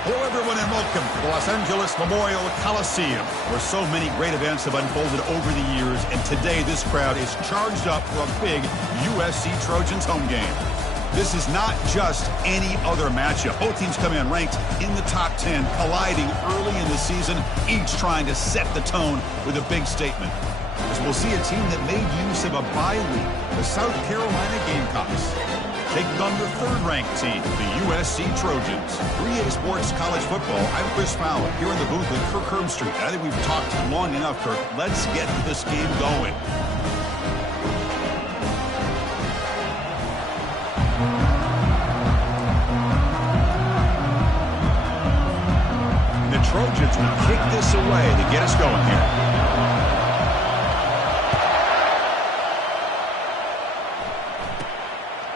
Hello, everyone, and welcome to the Los Angeles Memorial Coliseum, where so many great events have unfolded over the years, and today this crowd is charged up for a big USC Trojans home game. This is not just any other matchup. Both teams come in ranked in the top 10, colliding early in the season, each trying to set the tone with a big statement. As we'll see a team that made use of a bye week, the South Carolina Gamecocks, taking on the third-ranked team, the USC Trojans. 3A Sports College Football, I'm Chris Fowler, here in the booth with Kirk Herbstreit. I think we've talked long enough, Kirk. Let's get this game going. The Trojans will kick this away to get us going here.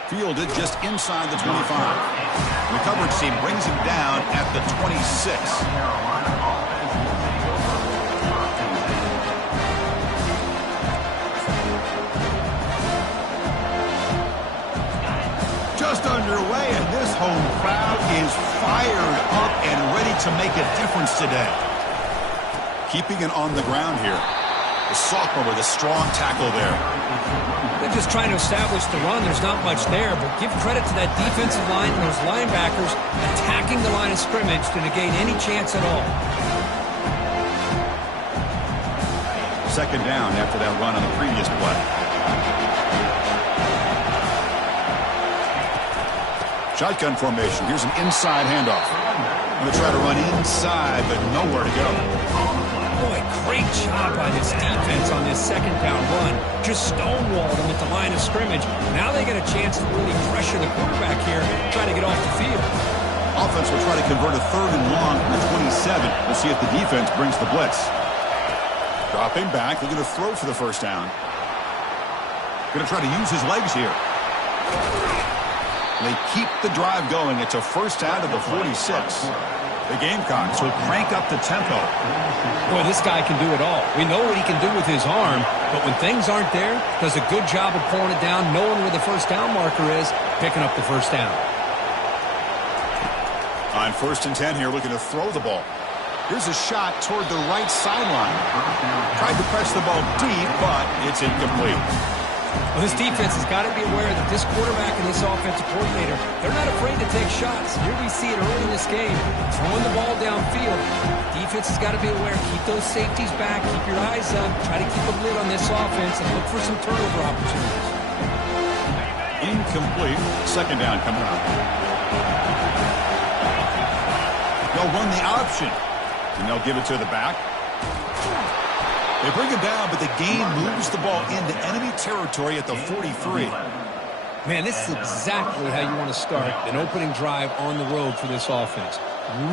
Fielded just inside the 25. The coverage team brings him down at the 26. Just underway, and this home crowd is fired up and ready to make a difference today. Keeping it on the ground here. The sophomore with a strong tackle there. They're just trying to establish the run. There's not much there, but give credit to that defensive line and those linebackers attacking the line of scrimmage to negate any chance at all. Second down after that run on the previous play. Shotgun formation. Here's an inside handoff. Going to try to run inside, but nowhere to go. Boy, great job by this defense on this second down run. Just stonewalled them at the line of scrimmage. Now they get a chance to really pressure the quarterback here, try to get off the field. Offense will try to convert a third and long from the 27. We'll see if the defense brings the blitz. Dropping back, looking to throw for the first down. Going to try to use his legs here. They keep the drive going. It's a first down to the 46. The Gamecocks will crank up the tempo. Boy, this guy can do it all. We know what he can do with his arm, but when things aren't there, does a good job of pulling it down, knowing where the first down marker is, picking up the first down. On 1st and 10 here, looking to throw the ball. Here's a shot toward the right sideline. Tried to press the ball deep, but it's incomplete. Well, this defense has got to be aware that this quarterback and this offensive coordinator, they're not afraid to take shots. Here we see it early in this game, throwing the ball downfield. Defense has got to be aware. Keep those safeties back. Keep your eyes up. Try to keep a lid on this offense and look for some turnover opportunities. Incomplete. Second down coming up. They'll run the option, and they'll give it to the back. They bring him down, but the game moves the ball into enemy territory at the 43. Man, this is exactly how you want to start an opening drive on the road for this offense.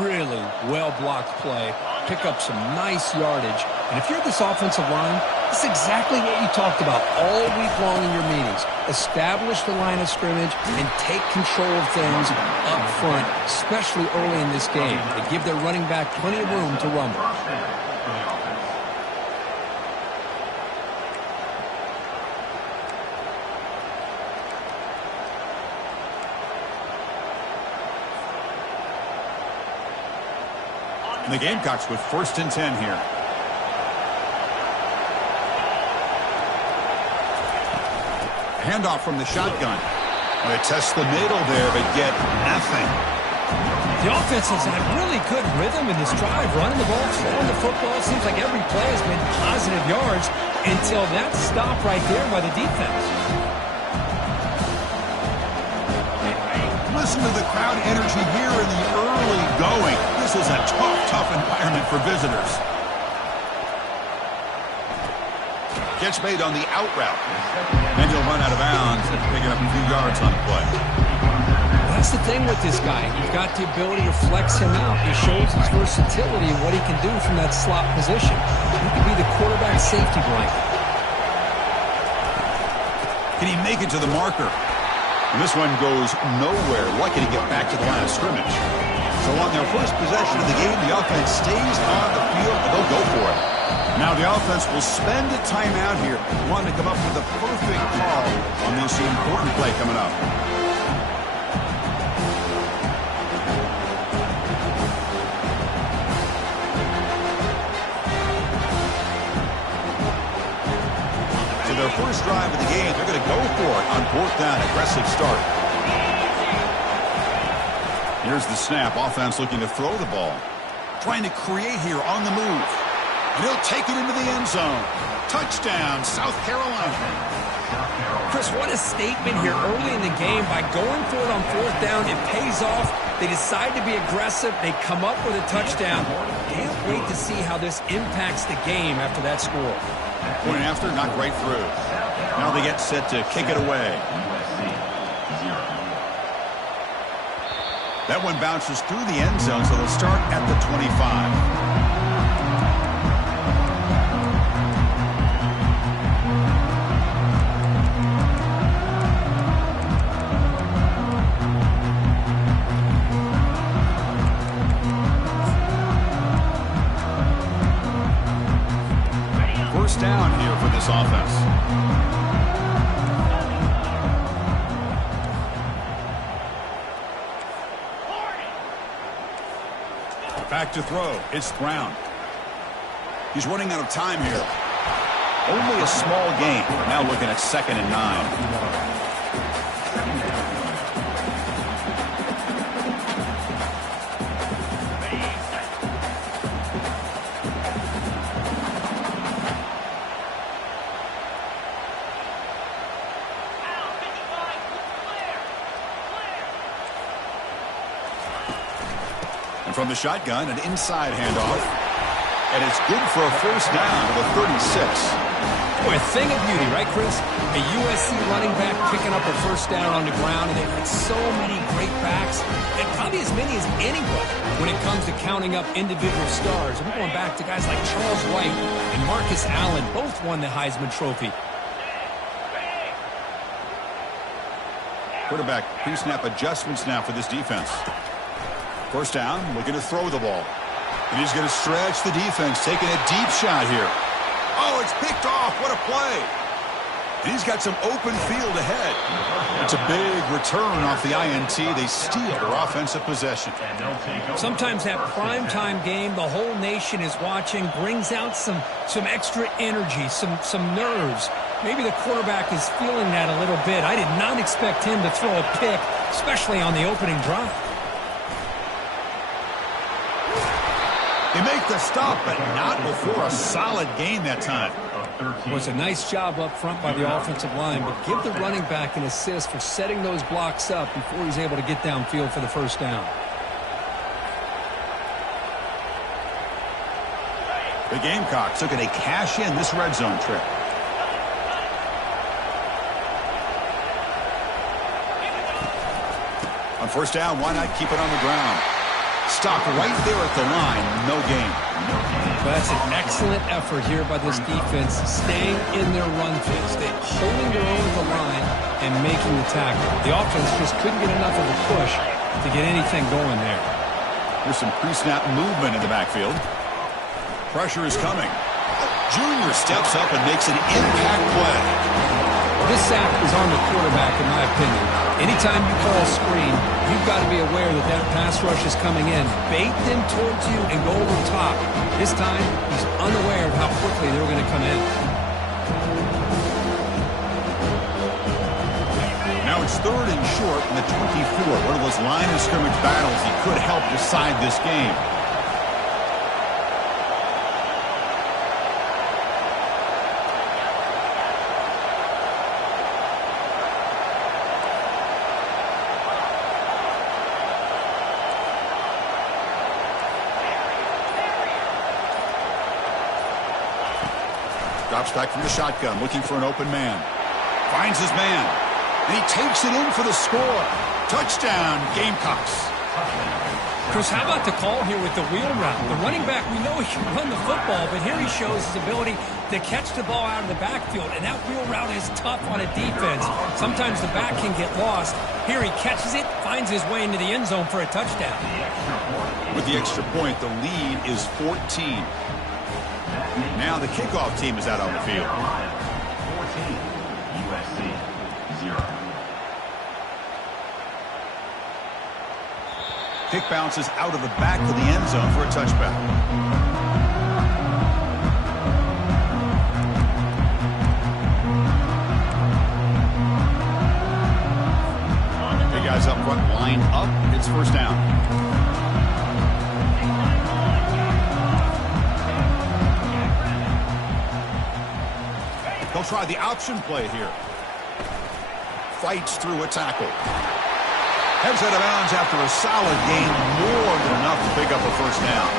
Really well-blocked play, pick up some nice yardage. And if you're this offensive line, this is exactly what you talked about all week long in your meetings. Establish the line of scrimmage and take control of things up front, especially early in this game. They give their running back plenty of room to rumble. The Gamecocks with 1st and 10 here. Handoff from the shotgun. They test the middle there, but get nothing. The offense has had really good rhythm in this drive, running the ball, throwing the football. It seems like every play has been positive yards until that stop right there by the defense. Listen to the crowd energy here in the early going. This is a tough environment for visitors. Catch made on the out route. And he'll run out of bounds and picking up a few yards on the play. That's the thing with this guy. You've got the ability to flex him out. He shows his versatility and what he can do from that slot position. He can be the quarterback safety blanket. Can he make it to the marker? And this one goes nowhere. Lucky to get back to the line of scrimmage. So on their first possession of the game, the offense stays on the field, and they'll go for it. Now the offense will spend a timeout here, wanting to come up with a perfect call on this important play coming up. drive of the game. They're going to go for it on 4th down. Aggressive start. Here's the snap. Offense looking to throw the ball. Trying to create here on the move. And he'll take it into the end zone. Touchdown, South Carolina. Chris, what a statement here early in the game. By going for it on 4th down, it pays off. They decide to be aggressive. They come up with a touchdown. Can't wait to see how this impacts the game after that score. Point after, not right through. Now they get set to kick it away. That one bounces through the end zone, so they'll start at the 25. First down here for this offense. Back to throw. It's Brown. He's running out of time here. Only a small gain. Now looking at 2nd and 9. From the shotgun, an inside handoff. And it's good for a first down to the 36. Boy, a thing of beauty, right, Chris? A USC running back picking up a first down on the ground, and they've got so many great backs, and probably as many as anyone when it comes to counting up individual stars. And we're going back to guys like Charles White and Marcus Allen. Both won the Heisman Trophy. Quarterback pre-snap adjustments now for this defense. First down, looking to throw the ball. And he's going to stretch the defense, taking a deep shot here. Oh, it's picked off. What a play. And he's got some open field ahead. It's a big return off the INT. They steal their offensive possession. Sometimes that primetime game, the whole nation is watching, brings out some extra energy, some nerves. Maybe the quarterback is feeling that a little bit. I did not expect him to throw a pick, especially on the opening drive. They make the stop, but not before a solid gain that time. Well, it's a nice job up front by the offensive line, but give the running back an assist for setting those blocks up before he's able to get downfield for the first down. The Gamecocks looking to cash in this red zone trip. On first down, why not keep it on the ground? Stopped right there at the line. No gain. Well, that's an excellent effort here by this defense, staying in their run phase. They're holding their own at the line and making the tackle. The offense just couldn't get enough of a push to get anything going there. There's some pre-snap movement in the backfield. Pressure is coming. Junior steps up and makes an impact play. This sack is on the quarterback, in my opinion. Anytime you call a screen, you've got to be aware that that pass rush is coming in. Bait them towards you and go over the top. This time, he's unaware of how quickly they're going to come in. Now it's 3rd and short in the 24. One of those line of scrimmage battles that could help decide this game. Drops back from the shotgun, looking for an open man. Finds his man. And he takes it in for the score. Touchdown, Gamecocks. Chris, how about the call here with the wheel route? The running back, we know he can run the football, but here he shows his ability to catch the ball out of the backfield. And that wheel route is tough on a defense. Sometimes the back can get lost. Here he catches it, finds his way into the end zone for a touchdown. With the extra point, the lead is 14. Now the kickoff team is out on the field. 14, USC, 0. Kick bounces out of the back of the end zone for a touchback. line up. It's first down. They'll try the option play here. Fights through a tackle. Heads out of bounds after a solid gain, more than enough to pick up a first down.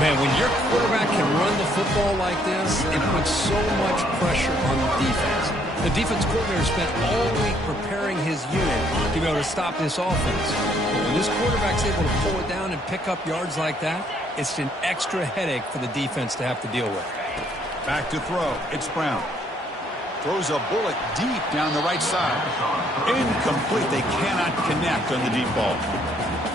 Man, when your quarterback can run the football like this, it puts so much pressure on the defense. The defense coordinator spent all week preparing his unit to be able to stop this offense. But when this quarterback's able to pull it down and pick up yards like that, it's an extra headache for the defense to have to deal with. Back to throw. It's Brown. Throws a bullet deep down the right side. Incomplete. They cannot connect on the deep ball.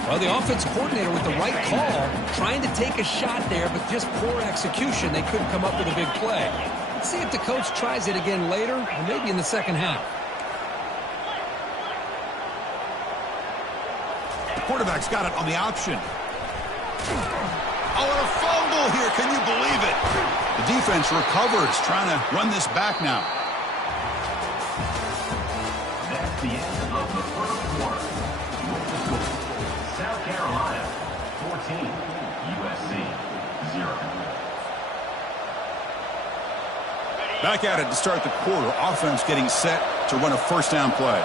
Well, the offense coordinator with the right call, trying to take a shot there, but just poor execution. They couldn't come up with a big play. Let's see if the coach tries it again later, or maybe in the second half. The quarterback's got it on the option. Oh, and a fumble here. Can you believe it? The defense recovers, trying to run this back now. That's the end of the first quarter. Your score, South Carolina 14, USC 0. Back at it to start the quarter. Offense getting set to run a first down play.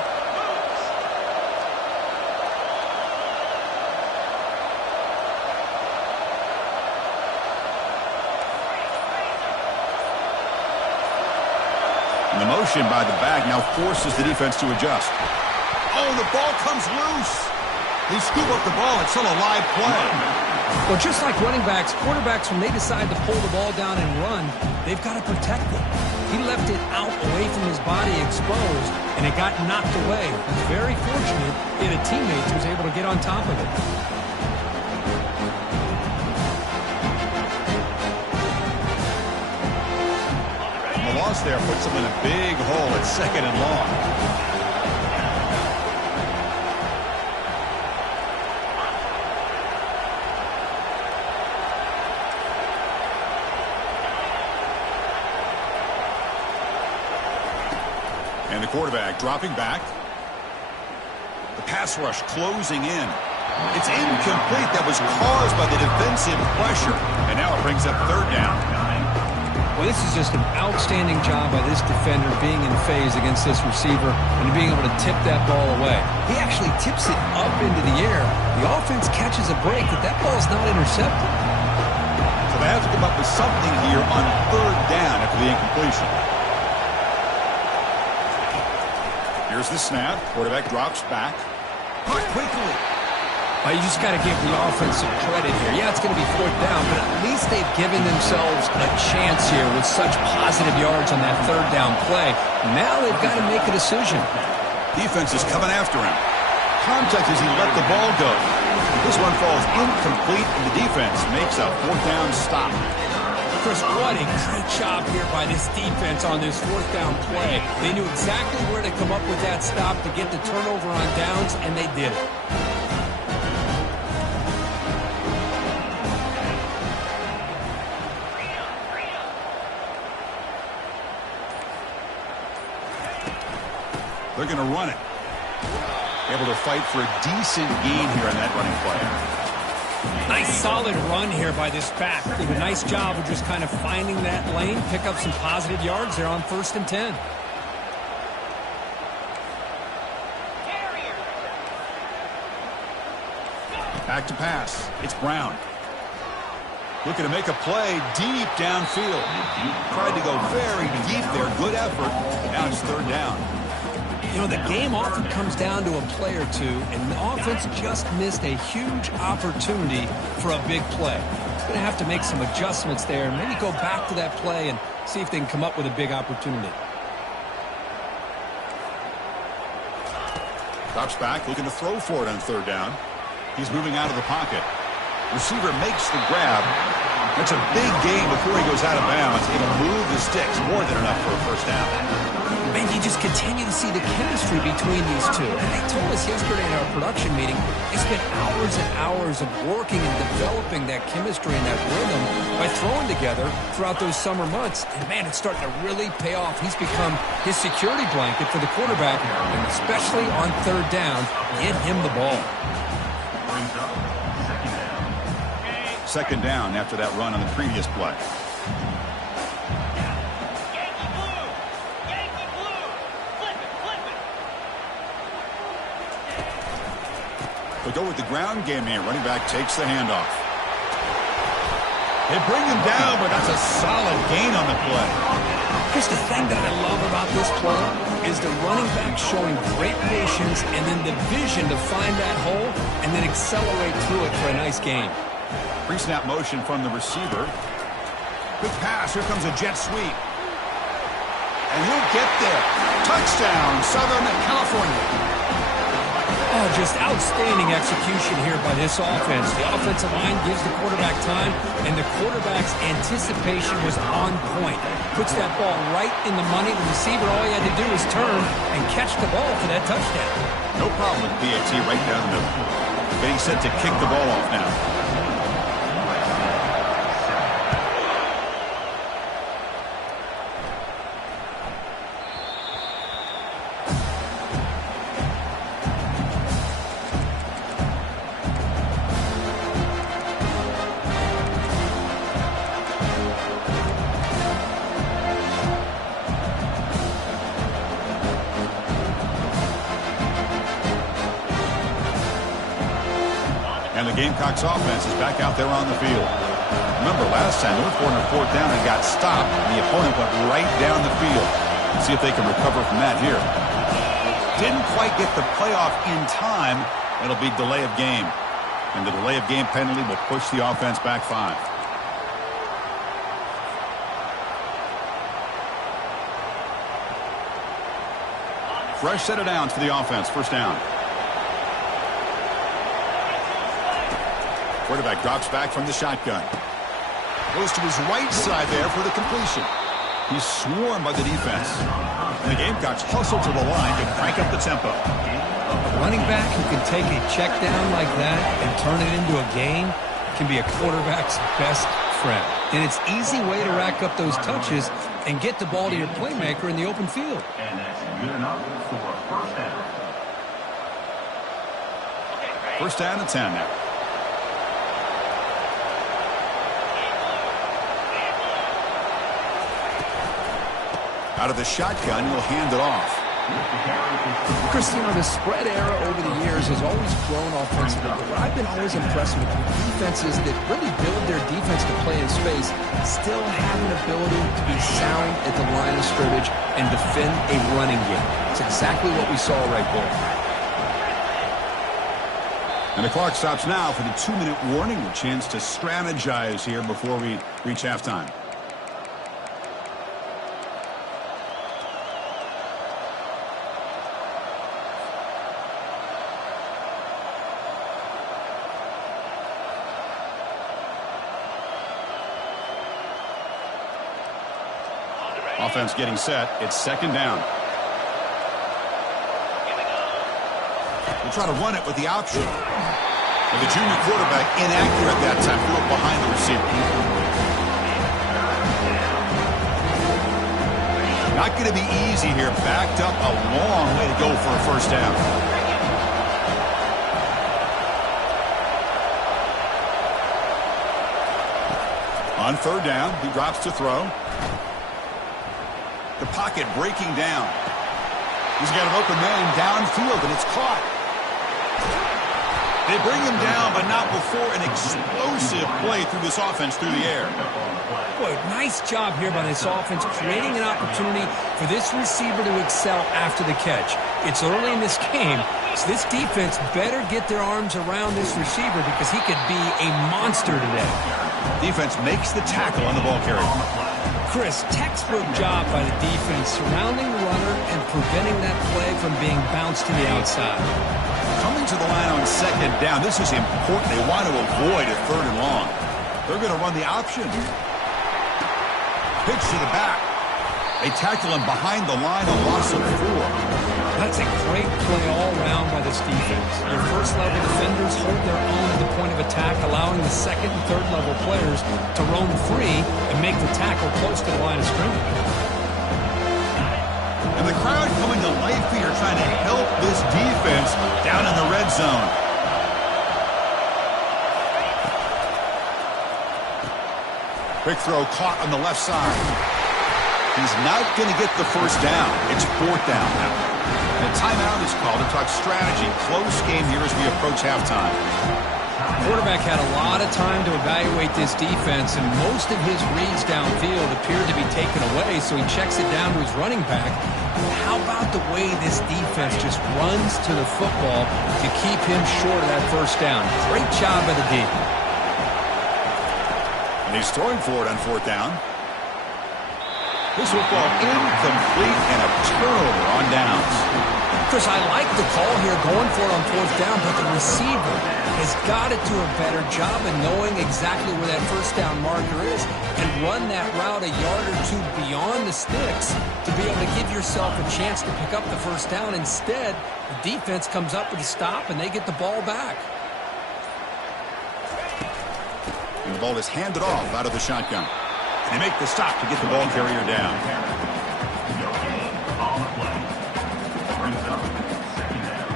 And the motion by the back now forces the defense to adjust. Oh, the ball comes loose. They scoop up the ball. It's still a live play. Well, just like running backs, quarterbacks, when they decide to pull the ball down and run, they've got to protect it. He left it out away from his body exposed, and it got knocked away. He's very fortunate he had a teammate who was able to get on top of it. The loss there puts them in a big hole at second and long. And the quarterback dropping back. The pass rush closing in. It's incomplete. That was caused by the defensive pressure. And now it brings up third down. Well, this is just an outstanding job by this defender being in phase against this receiver and being able to tip that ball away. He actually tips it up into the air. The offense catches a break, but that ball's not intercepted. So they have to come up with something here on third down after the incompletion. Here's the snap. Quarterback drops back. Quickly. Well, you just got to give the offense some credit here. Yeah, it's going to be fourth down, but at least they've given themselves a chance here with such positive yards on that third down play. Now they've got to make a decision. Defense is coming after him. Contact as he let the ball go. This one falls incomplete, and the defense makes a fourth down stop. Chris, what a great job here by this defense on this fourth down play. They knew exactly where to come up with that stop to get the turnover on downs, and they did it. They're going to run it. Able to fight for a decent gain here on that running play. Nice solid run here by this back. Did a nice job of just kind of finding that lane, pick up some positive yards there on 1st and 10. Back to pass. It's Brown. Looking to make a play deep downfield. Tried to go very deep there. Good effort. Now it's third down. You know, the game often comes down to a play or two, and the offense just missed a huge opportunity for a big play. Going to have to make some adjustments there, and maybe go back to that play and see if they can come up with a big opportunity. Drops back, looking to throw for it on third down. He's moving out of the pocket. Receiver makes the grab. It's a big gain before he goes out of bounds. It'll move the sticks, more than enough for a first down. Man, you just continue to see the chemistry between these two. And they told us yesterday in our production meeting, they spent hours and hours of working and developing that chemistry and that rhythm by throwing together throughout those summer months. And man, it's starting to really pay off. He's become his security blanket for the quarterback, and especially on third down, get him the ball. Brings up second down. Second down after that run on the previous play. Yankee blue! Yankee blue! Flip it, flip it! They go with the ground game here. Running back takes the handoff. They bring him down, but that's a solid gain on the play. Here's the thing that I love about this play is the running back showing great patience and then the vision to find that hole and then accelerate through it for a nice gain. Pre-snap motion from the receiver. Good pass. Here comes a jet sweep. And he'll get there. Touchdown, Southern California. Oh, just outstanding execution here by this offense. The offensive line gives the quarterback time, and the quarterback's anticipation was on point. Puts that ball right in the money. The receiver, all he had to do was turn and catch the ball for that touchdown. No problem with PAT right down the middle. Getting set to kick the ball off now. And the Gamecocks offense is back out there on the field. Remember, last time they were on fourth down and got stopped, and the opponent went right down the field. Let's see if they can recover from that here. Didn't quite get the playoff in time. It'll be delay of game. And the delay of game penalty will push the offense back 5. Fresh set of downs for the offense. First down. Quarterback drops back from the shotgun. Goes to his right side there for the completion. He's swarmed by the defense. And the Gamecocks hustle to the line to crank up the tempo. A running back who can take a check down like that and turn it into a gain can be a quarterback's best friend. And it's an easy way to rack up those touches and get the ball to your playmaker in the open field. And that's good enough for a first down. First down and 10 now. Out of the shotgun, he'll hand it off. Christine, the spread era over the years has always grown offensively, but I've been always impressed with defenses that really build their defense to play in space, still have an ability to be sound at the line of scrimmage and defend a running game. It's exactly what we saw right there. And the clock stops now for the 2-minute warning, a chance to strategize here before we reach halftime. Offense getting set. It's second down. We'll try to run it with the option. And the junior quarterback inaccurate that time. Threw it behind the receiver. Not going to be easy here. Backed up a long way to go for a first down. On third down, he drops to throw. The pocket breaking down. He's got an open man downfield, and it's caught. They bring him down, but not before an explosive play through this offense through the air. Boy, nice job here by this offense, creating an opportunity for this receiver to excel after the catch. It's early in this game, so this defense better get their arms around this receiver because he could be a monster today. Defense makes the tackle on the ball carrier. Chris, textbook job by the defense surrounding the runner and preventing that play from being bounced to the outside. Coming to the line on second down, this is important. They want to avoid a third and long. They're going to run the option. Pitch to the back. They tackle him behind the line, a loss of 4. That's a great play all around by this defense. Your first-level defenders hold their own at the point of attack, allowing the second and third-level players to roam free and make the tackle close to the line of scrimmage. And the crowd coming to life here, trying to help this defense down in the red zone. Quick throw caught on the left side. He's not going to get the first down. It's 4th down now. And a timeout is called to talk strategy. Close game here as we approach halftime. The quarterback had a lot of time to evaluate this defense, and most of his reads downfield appeared to be taken away, so he checks it down to his running back. How about the way this defense just runs to the football to keep him short of that first down? Great job by the D. And he's throwing for it on 4th down. This football incomplete and a turnover on downs. Chris, I like the call here going for it on 4th down, but the receiver has got to do a better job of knowing exactly where that first down marker is and run that route a yard or 2 beyond the sticks to be able to give yourself a chance to pick up the first down. Instead, the defense comes up with a stop and they get the ball back. And the ball is handed off out of the shotgun. They make the stop to get the ball carrier down. No gain on the play. Brings up 2nd down.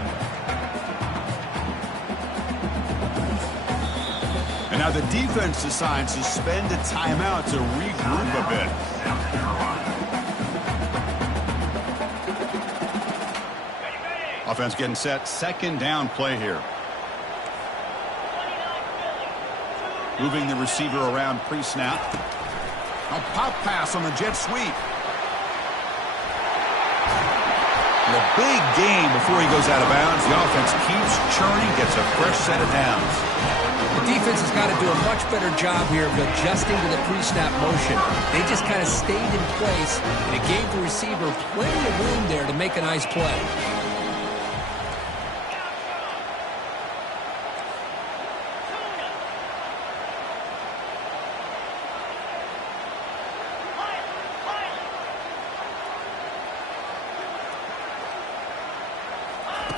And now the defense decides to spend a timeout to regroup a bit. South Carolina. Offense getting set. 2nd down play here. Moving the receiver around pre-snap. A pop pass on the jet sweep. And a big gain before he goes out of bounds. The offense keeps churning, gets a fresh set of downs. The defense has got to do a much better job here of adjusting to the pre-snap motion. They just kind of stayed in place, and it gave the receiver plenty of room there to make a nice play.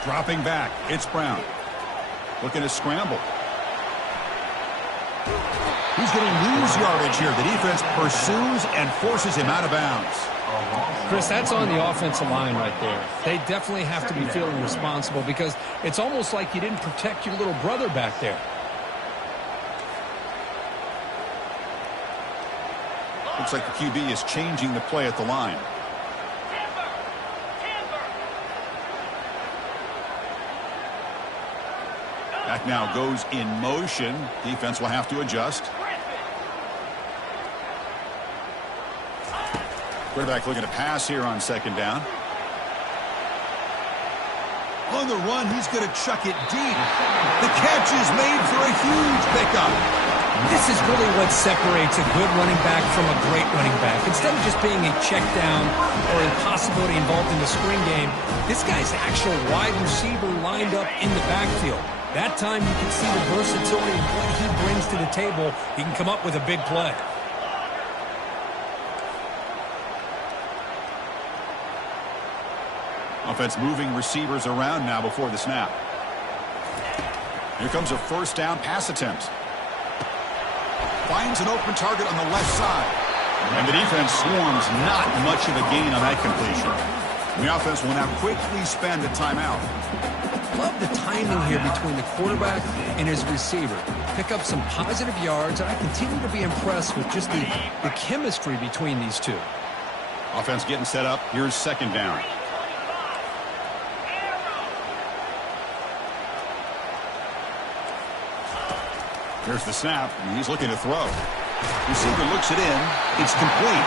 Dropping back, it's Brown. Looking to scramble. He's going to lose yardage here. The defense pursues and forces him out of bounds. Chris, that's on the offensive line right there. They definitely have to be feeling responsible because it's almost like you didn't protect your little brother back there. Looks like the QB is changing the play at the line. Back now goes in motion. Defense will have to adjust. Quarterback looking to pass here on 2nd down. On the run, he's going to chuck it deep. The catch is made for a huge pickup. This is really what separates a good running back from a great running back. Instead of just being a check down or a possibility involved in the screen game, this guy's actual wide receiver lined up in the backfield. That time you can see the versatility of what he brings to the table. He can come up with a big play. Offense moving receivers around now before the snap. Here comes a 1st down pass attempt. Finds an open target on the left side. And the defense swarms, not much of a gain on that completion. And the offense will now quickly spend a timeout. Love the timing here between the quarterback and his receiver. Pick up some positive yards, and I continue to be impressed with just the chemistry between these two. Offense getting set up. Here's 2nd down. Here's the snap, and he's looking to throw. Receiver looks it in. It's complete.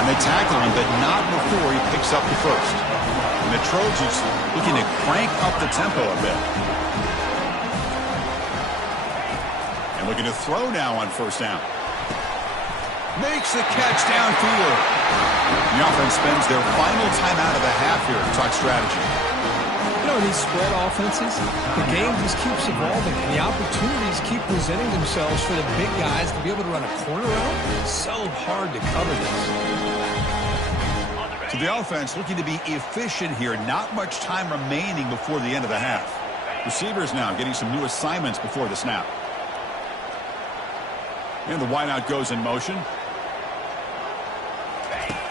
And they tackle him, but not before he picks up the first. And the Trojans looking to crank up the tempo a bit. And looking to throw now on 1st down. Makes the catch downfield. The offense spends their final timeout of the half here to talk strategy. You know, these spread offenses, the game just keeps evolving, and the opportunities keep presenting themselves for the big guys to be able to run a corner out. It's so hard to cover this. So the offense looking to be efficient here. Not much time remaining before the end of the half. Receivers now getting some new assignments before the snap. And the wideout goes in motion.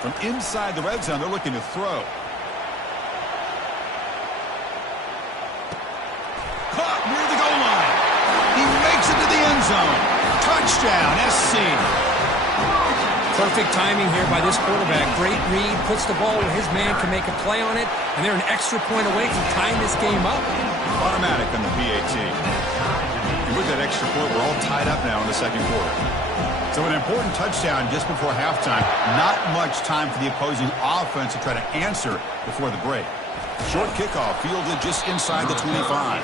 From inside the red zone, they're looking to throw. Caught near the goal line. He makes it to the end zone. Touchdown, SC. Perfect timing here by this quarterback. Great read, puts the ball where his man can make a play on it, and they're an extra point away from tying this game up. Automatic on the PAT. And with that extra point, we're all tied up now in the second quarter. So an important touchdown just before halftime. Not much time for the opposing offense to try to answer before the break. Short kickoff fielded just inside the 25.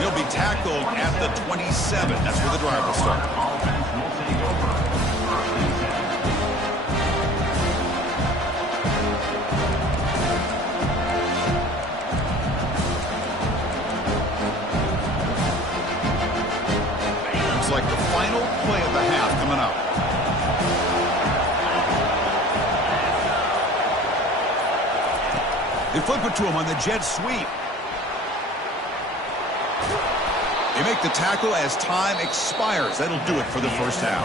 He'll be tackled at the 27. That's where the drive will start. Looks like the final play of the half coming up. They flip it to him on the jet sweep. They make the tackle as time expires. That'll do it for the first half.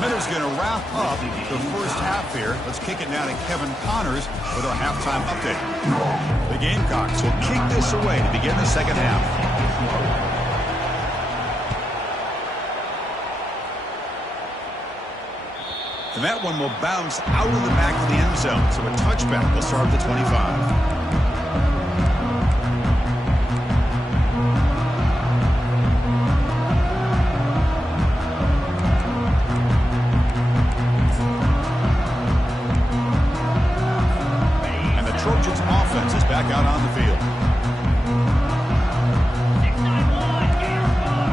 Miller's going to wrap up the first half here. Let's kick it now to Kevin Connors with our halftime update. The Gamecocks will kick this away to begin the second half. And that one will bounce out of the back of the end zone. So a touchback will start at the 25. And the Trojans offense is back out on the field. 691, game score.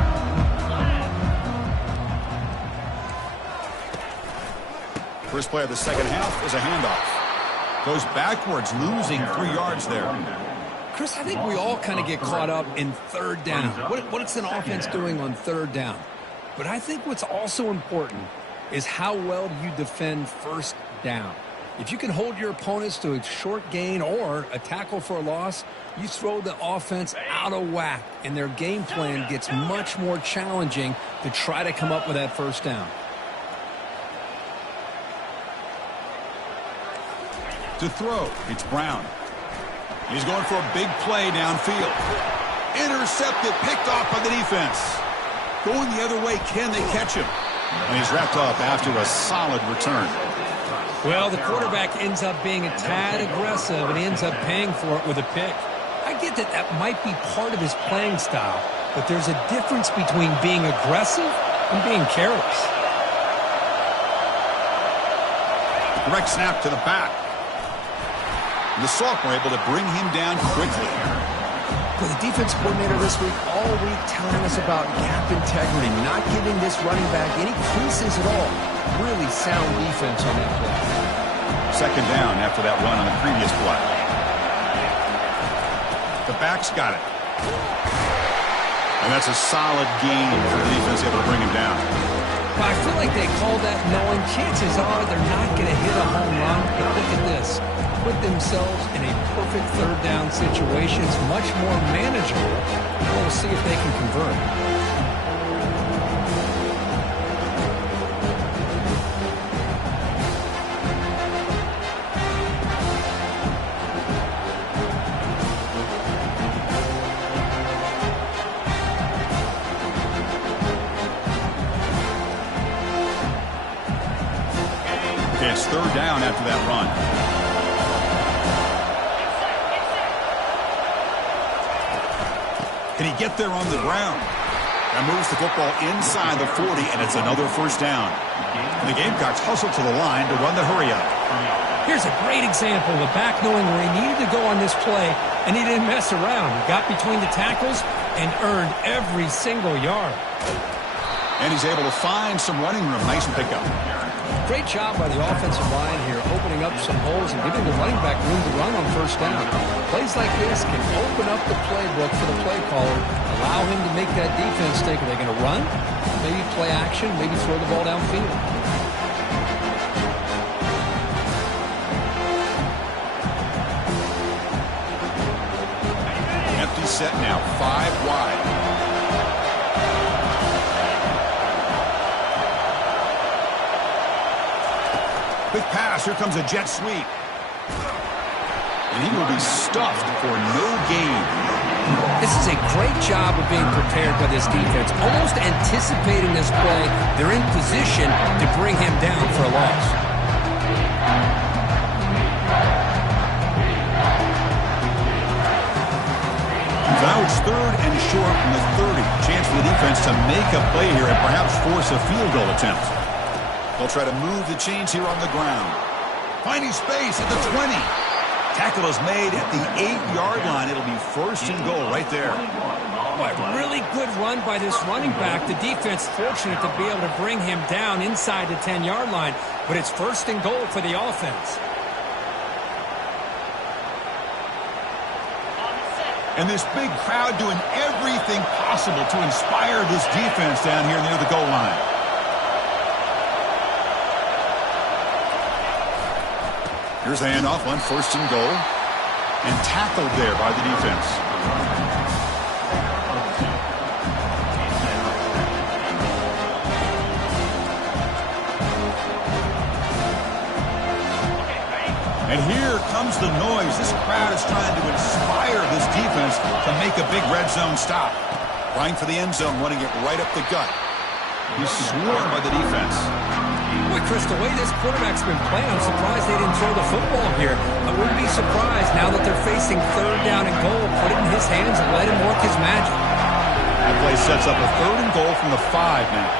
First play of the second half is a handoff. Goes backwards, losing 3 yards there. Chris, I think we all kind of get caught up in third down. What's an offense doing on third down? But I think what's also important is how well do you defend first down. If you can hold your opponents to a short gain or a tackle for a loss, you throw the offense out of whack, and their game plan gets much more challenging to try to come up with that first down. To throw, it's Brown. He's going for a big play downfield. Intercepted, picked off by the defense. Going the other way, can they catch him? And he's wrapped up after a solid return. Well, the quarterback ends up being a tad aggressive, and he ends up paying for it with a pick. I get that that might be part of his playing style, but there's a difference between being aggressive and being careless. Direct snap to the back. The sophomore able to bring him down quickly. Well, the defense coordinator this week all week telling us about gap integrity, not giving this running back any creases at all. Really sound defense on that play. Second down after that run on the previous play. The back's got it. And that's a solid gain for the defense able to bring him down. Well, I feel like they call that knowing chances are they're not going to hit a home run. But look at this. Put themselves in a perfect third down situation. It's much more manageable. We'll see if they can convert. Okay, it's third down after that run. Can he get there on the ground? That moves the football inside the 40, and it's another first down. And the Gamecocks hustle to the line to run the hurry-up. Here's a great example. The back knowing where he needed to go on this play, and he didn't mess around. He got between the tackles and earned every single yard. And he's able to find some running room. Nice pickup. Great job by the offensive line here, opening up some holes and giving the running back room to run on first down. Plays like this can open up the playbook for the play caller, allow him to make that defense think, are they going to run? Maybe play action, maybe throw the ball downfield. Empty set now, 5 wide. Quick pass, here comes a jet sweep. And he will be stuffed for no gain. This is a great job of being prepared by this defense, almost anticipating this play. They're in position to bring him down for a loss. Now it's 3rd and short from the 30. Chance for the defense to make a play here and perhaps force a field goal attempt. They'll try to move the chains here on the ground. Finding space at the 20. Tackle is made at the 8-yard line. It'll be 1st and goal right there. Boy, really good run by this running back. The defense fortunate to be able to bring him down inside the 10-yard line, but it's 1st and goal for the offense. And this big crowd doing everything possible to inspire this defense down here near the goal line. Here's the handoff on 1st and goal. And tackled there by the defense. And here comes the noise. This crowd is trying to inspire this defense to make a big red zone stop. Trying for the end zone, running it right up the gut. He's swarmed by the defense. Boy, Chris, the way this quarterback's been playing, I'm surprised they didn't throw the football here. I wouldn't be surprised now that they're facing 3rd down and goal. Put it in his hands and let him work his magic. That play sets up a 3rd and goal from the 5 now.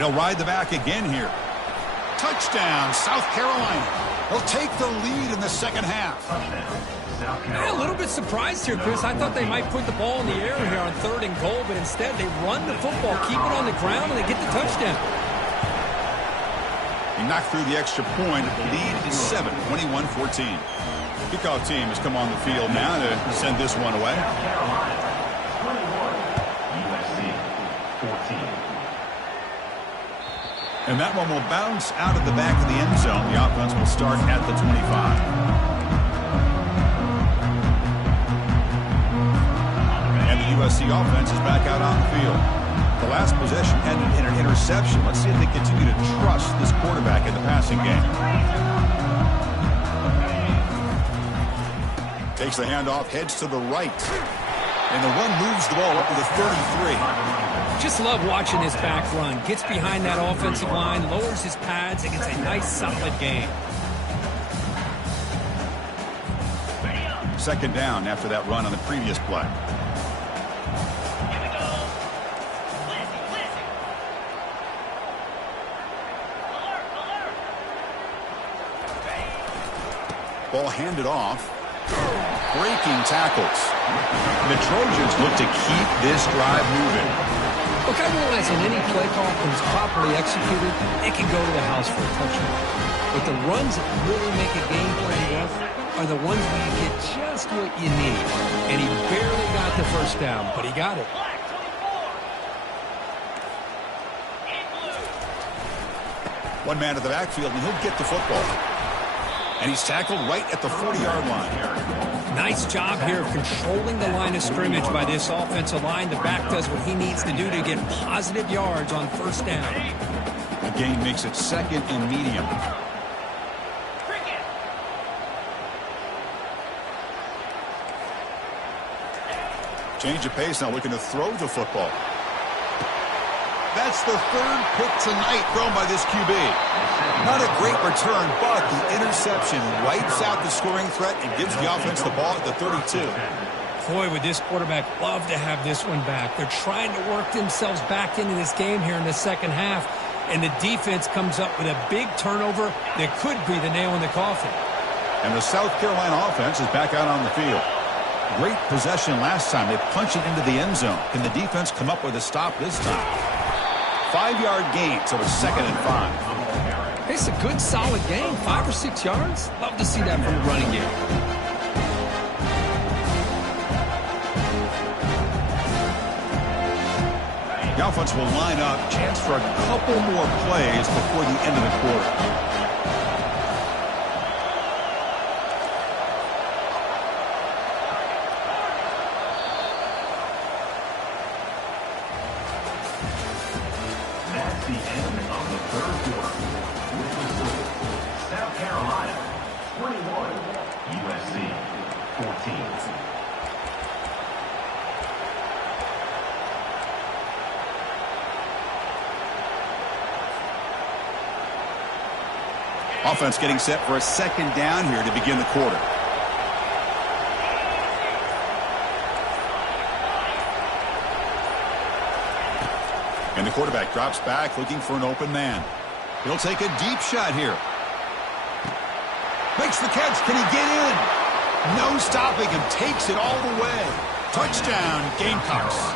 He'll ride the back again here. Touchdown, South Carolina. They'll take the lead in the second half. Yeah, a little bit surprised here, Chris. I thought they might put the ball in the air here on 3rd and goal, but instead they run the football, keep it on the ground, and they get the touchdown. He knocked through the extra point. The lead is 7, 21-14. Kickoff team has come on the field now to send this one away. And that one will bounce out of the back of the end zone. The offense will start at the 25. USC offense is back out on the field. The last possession ended in an interception. Let's see if they continue to trust this quarterback in the passing game. Takes the handoff, heads to the right. And the run moves the ball up to the 33. Just love watching this back run. Gets behind that offensive line, lowers his pads, and gets a nice, solid gain. 2nd down after that run on the previous play. Ball handed off. Breaking tackles. The Trojans look to keep this drive moving. Look, I realize in any play call, when it's properly executed, it can go to the house for a touchdown. But the runs that really make a game plan with are the ones where you get just what you need. And he barely got the 1st down, but he got it. One man at the backfield, and he'll get the football. And he's tackled right at the 40-yard line. Nice job here of controlling the line of scrimmage by this offensive line. The back does what he needs to do to get positive yards on 1st down. The gain makes it 2nd and medium. Change of pace now, looking to throw the football. That's the 3rd pick tonight thrown by this QB. Not a great return, but the interception wipes out the scoring threat and gives the offense the ball at the 32. Boy, would this quarterback love to have this one back. They're trying to work themselves back into this game here in the second half, and the defense comes up with a big turnover that could be the nail in the coffin. And the South Carolina offense is back out on the field. Great possession last time. They punch it into the end zone. Can the defense come up with a stop this time? 5-yard gain, so it's 2nd and 5. It's a good, solid game. 5 or 6 yards. Love to see that from the running game. The offense will line up. Chance for a couple more plays before the end of the quarter. That's the end of the third quarter. With the score, South Carolina 21, USC 14. Offense getting set for a 2nd down here to begin the quarter. And the quarterback drops back looking for an open man. He'll take a deep shot here. Makes the catch. Can he get in? No stopping him. Takes it all the way. Touchdown, Gamecocks.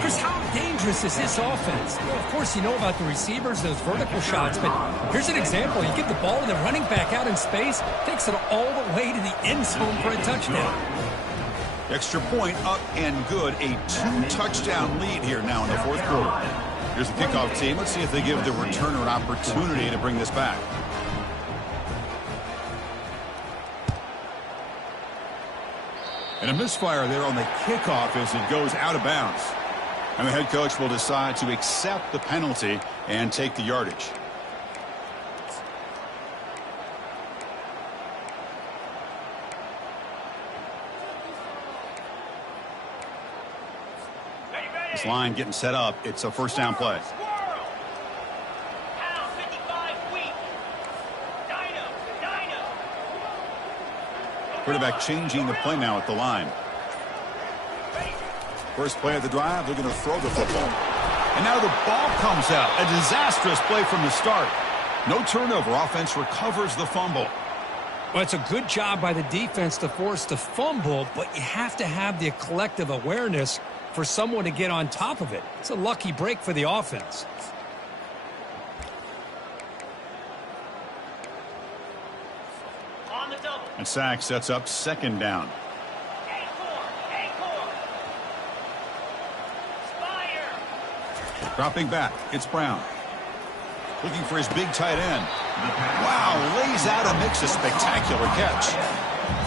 Chris, how dangerous is this offense? Well, of course, you know about the receivers, those vertical shots, but here's an example. You get the ball to the running back out in space, takes it all the way to the end zone for a touchdown. Extra point up and good. A 2-touchdown lead here now in the 4th quarter. Here's the kickoff team. Let's see if they give the returner an opportunity to bring this back. And a misfire there on the kickoff as it goes out of bounds. And the head coach will decide to accept the penalty and take the yardage. This line getting set up. It's a 1st down play. Quarterback changing the play now at the line. First play of the drive, they're going to throw the football. And now the ball comes out. A disastrous play from the start. No turnover. Offense recovers the fumble. Well, it's a good job by the defense to force the fumble, but you have to have the collective awareness for someone to get on top of it. It's a lucky break for the offense. On the double. And Sack sets up 2nd down. Dropping back, it's Brown. Looking for his big tight end. Wow, lays out and makes a spectacular catch.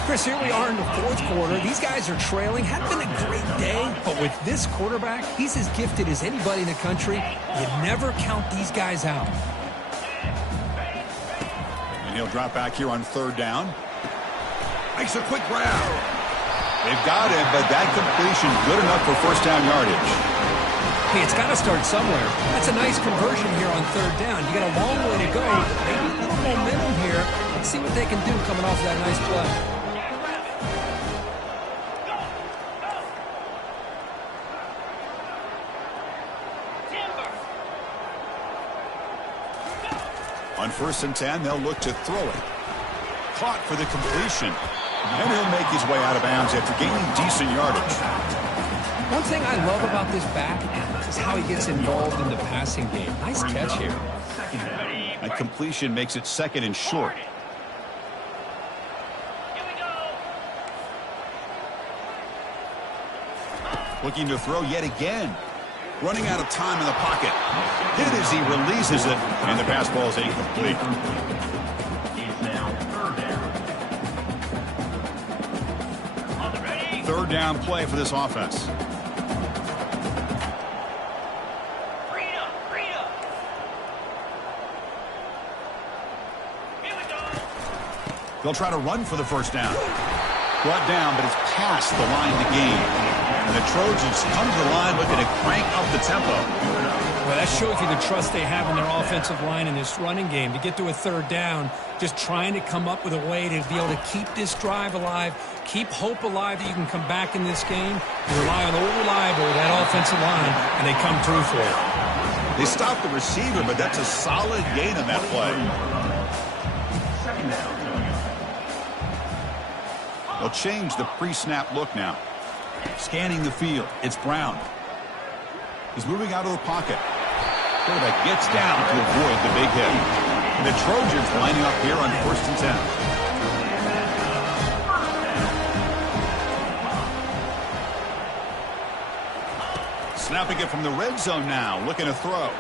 Chris, here we are in the 4th quarter. These guys are trailing. Had been a great day, but with this quarterback, he's as gifted as anybody in the country. You never count these guys out. And he'll drop back here on 3rd down. Makes a quick grab. They've got him, but that completion good enough for 1st down yardage. Hey, it's got to start somewhere. That's a nice conversion here on 3rd down. You got a long way to go. Maybe a little momentum here. Let's see what they can do coming off of that nice play. On 1st and 10, they'll look to throw it. Caught for the completion. And he'll make his way out of bounds after gaining decent yardage. One thing I love about this back is how he gets involved in the passing game. Nice catch here. A completion makes it 2nd and short. Looking to throw yet again. Running out of time in the pocket. Hit as he releases it, and the pass ball is incomplete. It's now 3rd down. 3rd down play for this offense. They'll try to run for the 1st down. Brought down, but it's past the line to gain. And the Trojans come to the line looking to crank up the tempo. Well, that shows you the trust they have in their offensive line in this running game. To get to a 3rd down, just trying to come up with a way to be able to keep this drive alive, keep hope alive that you can come back in this game. You rely on the reliable, that offensive line, and they come through for it. They stop the receiver, but that's a solid gain on that play. 2nd down. They'll change the pre-snap look now. Scanning the field. It's Brown. He's moving out of the pocket. Quarterback gets down to avoid the big hit. And the Trojans lining up here on 1st and 10. Snapping it from the red zone now, looking to throw.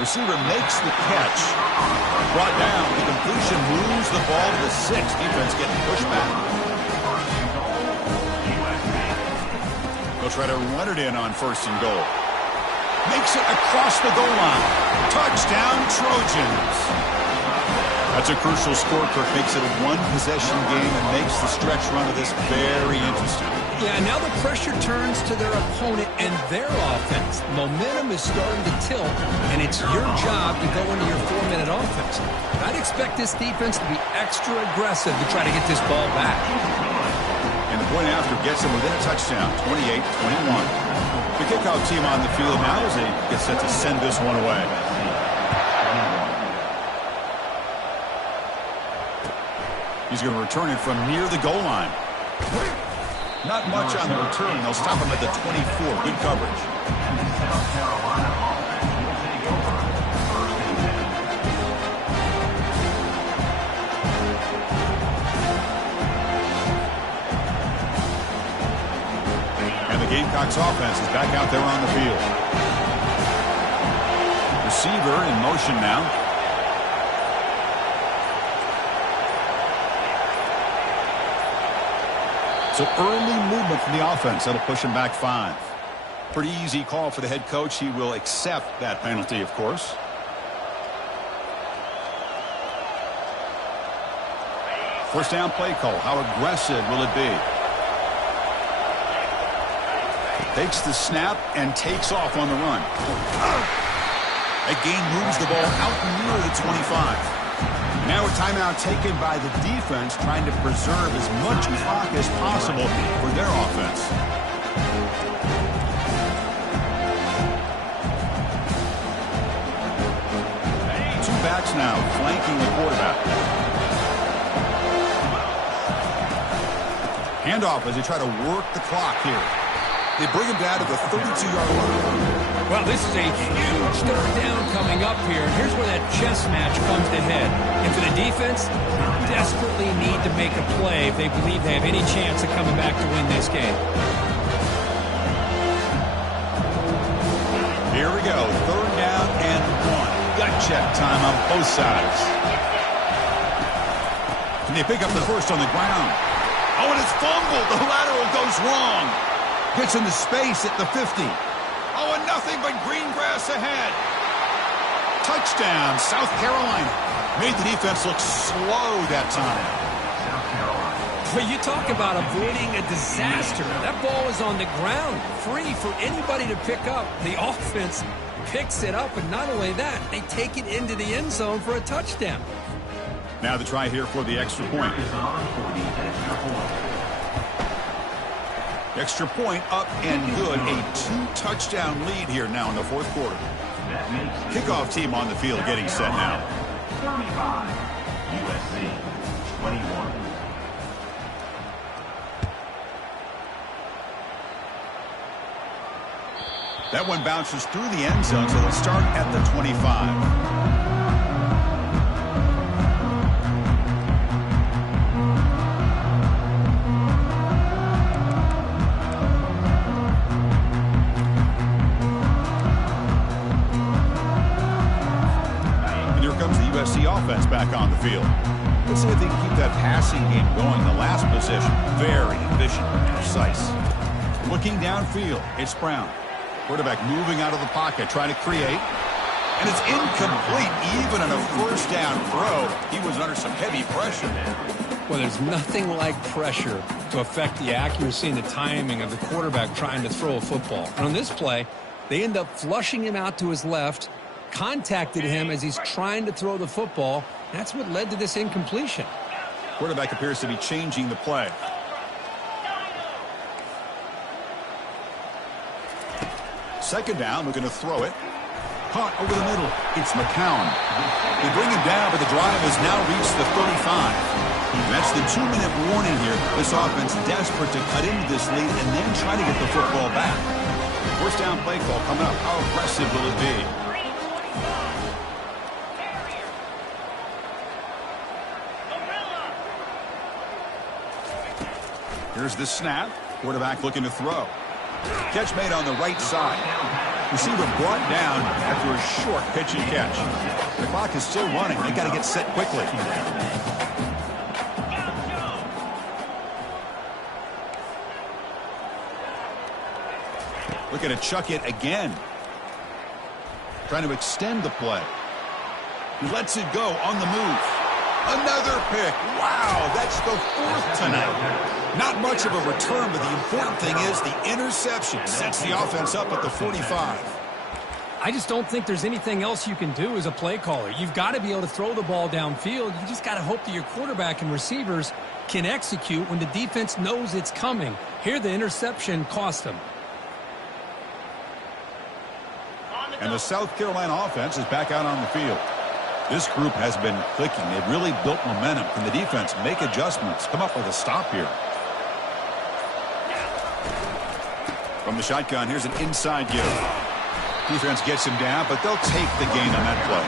Receiver makes the catch. Brought down. The completion moves the ball to the 6. Defense getting pushed back. They'll try to run it in on 1st and goal. Makes it across the goal line. Touchdown, Trojans. That's a crucial score, Kirk. Makes it a one-possession game and makes the stretch run of this very interesting. Yeah, now the pressure turns to their opponent and their offense. Momentum is starting to tilt, and it's your job to go into your 4-minute offense. I'd expect this defense to be extra aggressive to try to get this ball back. And the point after gets them within a touchdown, 28-21. The kickoff team on the field now as they get set to send this one away. He's going to return it from near the goal line. Not much on the return. They'll stop him at the 24. Good coverage. And the Gamecocks offense is back out there on the field. Receiver in motion now. So early movement from the offense. That'll push him back 5. Pretty easy call for the head coach. He will accept that penalty, of course. First down play call. How aggressive will it be? Takes the snap and takes off on the run. Again moves the ball out near the 25. Now a timeout taken by the defense, trying to preserve as much clock as possible for their offense. Two backs now flanking the quarterback. Handoff as they try to work the clock here. They bring him down to the 32-yard line. Well, this is a huge 3rd down coming up here. And here's where that chess match comes to head. And for the defense, they desperately need to make a play if they believe they have any chance of coming back to win this game. Here we go. 3rd down and 1. Gut check time on both sides. Can they pick up the first on the ground? Oh, and it's fumbled. The lateral goes wrong. Gets into space at the 50. Oh, and nothing but green grass ahead. Touchdown, South Carolina. Made the defense look slow that time. But you talk about avoiding a disaster. That ball is on the ground, free for anybody to pick up. The offense picks it up, and not only that, they take it into the end zone for a touchdown. Now the try here for the extra point. Extra point up and good. A 2-touchdown lead here now in the 4th quarter. Kickoff team on the field getting set now. 35, USC 21. That one bounces through the end zone, so they'll start at the 25. Offense back on the field. Let's see if they can keep that passing game going. The last possession, very efficient and precise. Looking downfield, it's Brown. Quarterback moving out of the pocket, trying to create. And it's incomplete, even on a 1st down throw. He was under some heavy pressure. Well, there's nothing like pressure to affect the accuracy and the timing of the quarterback trying to throw a football. And on this play, they end up flushing him out to his left, contacted him as he's trying to throw the football. That's what led to this incompletion. Quarterback appears to be changing the play. Second down, looking to throw it. Caught over the middle. It's McCown. They bring him down, but the drive has now reached the 35. And that's the 2-minute warning here. This offense desperate to cut into this lead and then try to get the football back. First down play call coming up. How aggressive will it be? 325. Carrier. Gorilla. Here's the snap. Quarterback looking to throw. Catch made on the right side. Receiver brought down after a short pitch and catch. The clock is still running. They got to get set quickly. Looking to chuck it again. Trying to extend the play. He lets it go on the move. Another pick. Wow, that's the 4th tonight. Not much of a return, but the important thing is the interception sets the offense up at the 45. I just don't think there's anything else you can do as a play caller. You've got to be able to throw the ball downfield. You just got to hope that your quarterback and receivers can execute when the defense knows it's coming. Here, the interception cost them. And the South Carolina offense is back out on the field. This group has been clicking. They've really built momentum. Can the defense make adjustments? Come up with a stop here. From the shotgun, here's an inside give. Defense gets him down, but they'll take the gain on that play.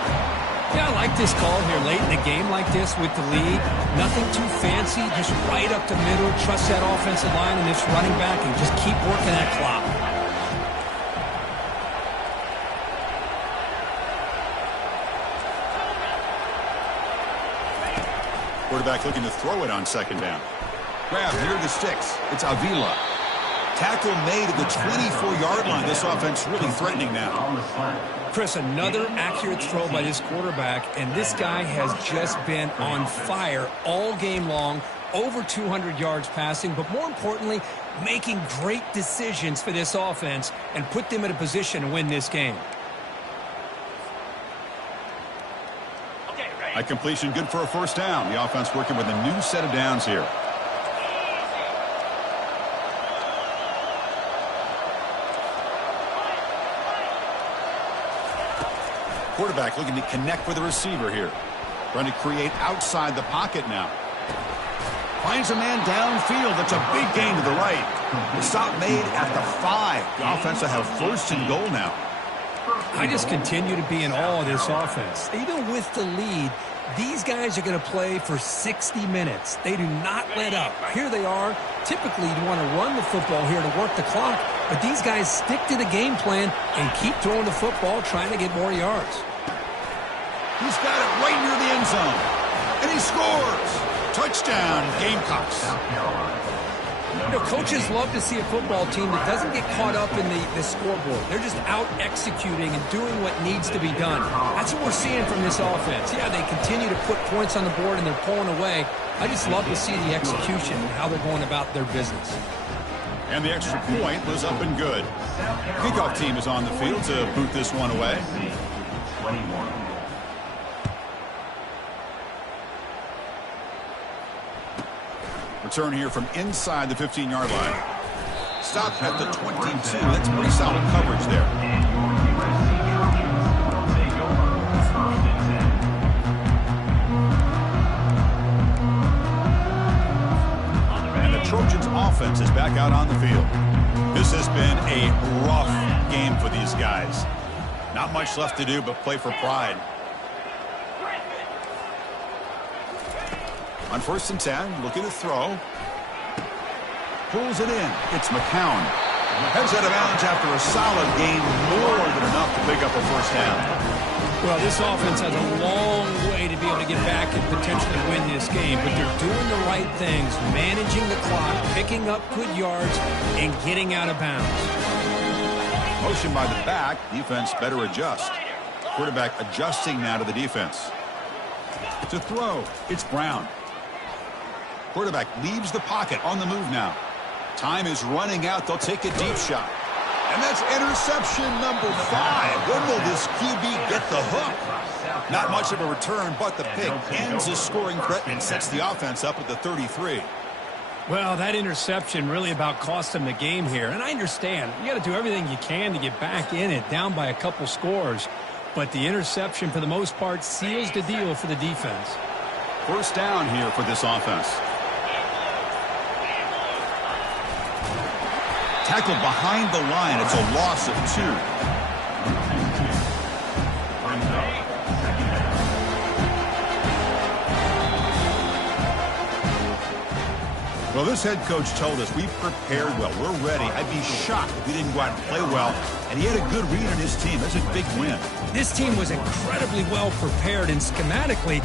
Yeah, I like this call here late in the game like this with the lead. Nothing too fancy, just right up the middle. Trust that offensive line and its running back and just keep working that clock. Quarterback looking to throw it on second down. Grab near the sticks. It's Avila. Tackle made at the 24-yard line. This offense really threatening now. Chris, another accurate throw by this quarterback, and this guy has just been on fire all game long. Over 200 yards passing, but more importantly, making great decisions for this offense and put them in a position to win this game. A completion good for a first down. The offense working with a new set of downs here. Quarterback looking to connect with the receiver here. Trying to create outside the pocket now. Finds a man downfield. That's a big gain to the right. The stop made at the 5. The offense will have first and goal now. I just continue to be in awe of this offense. Even with the lead, these guys are going to play for 60 minutes. They do not let up. Here they are. Typically, you want to run the football here to work the clock, but these guys stick to the game plan and keep throwing the football, trying to get more yards. He's got it right near the end zone. And he scores. Touchdown, Gamecocks. You know, coaches love to see a football team that doesn't get caught up in the scoreboard. They're just out executing and doing what needs to be done. That's what we're seeing from this offense. Yeah, they continue to put points on the board and they're pulling away. I just love to see the execution and how they're going about their business. And the extra point was up and good. Kickoff team is on the field to boot this one away. 21. Return here from inside the 15-yard line. Stop at the 22. That's pretty solid coverage there. And the Trojans offense is back out on the field. This has been a rough game for these guys. Not much left to do but play for pride. On 1st and 10, looking to throw. Pulls it in. It's McCown. Heads out of bounds after a solid game, more than enough to pick up a first down. Well, this offense has a long way to be able to get back and potentially win this game, but they're doing the right things, managing the clock, picking up good yards, and getting out of bounds. Motion by the back. Defense better adjust. Quarterback adjusting now to the defense. To throw, it's Brown. Quarterback leaves the pocket on the move now. Time is running out. They'll take a deep shot. And that's interception number 5. When will this QB get the hook? Not much of a return, but the pick ends the scoring threat and sets the offense up at the 33. Well, that interception really about cost them the game here. And I understand. You got to do everything you can to get back in it, down by a couple scores. But the interception, for the most part, seals the deal for the defense. First down here for this offense. Tackled behind the line. It's a loss of 2. Brings up second down. Well, this head coach told us we prepared well. We're ready. I'd be shocked if we didn't go out and play well. And he had a good read on his team. That's a big win. This team was incredibly well prepared, and schematically,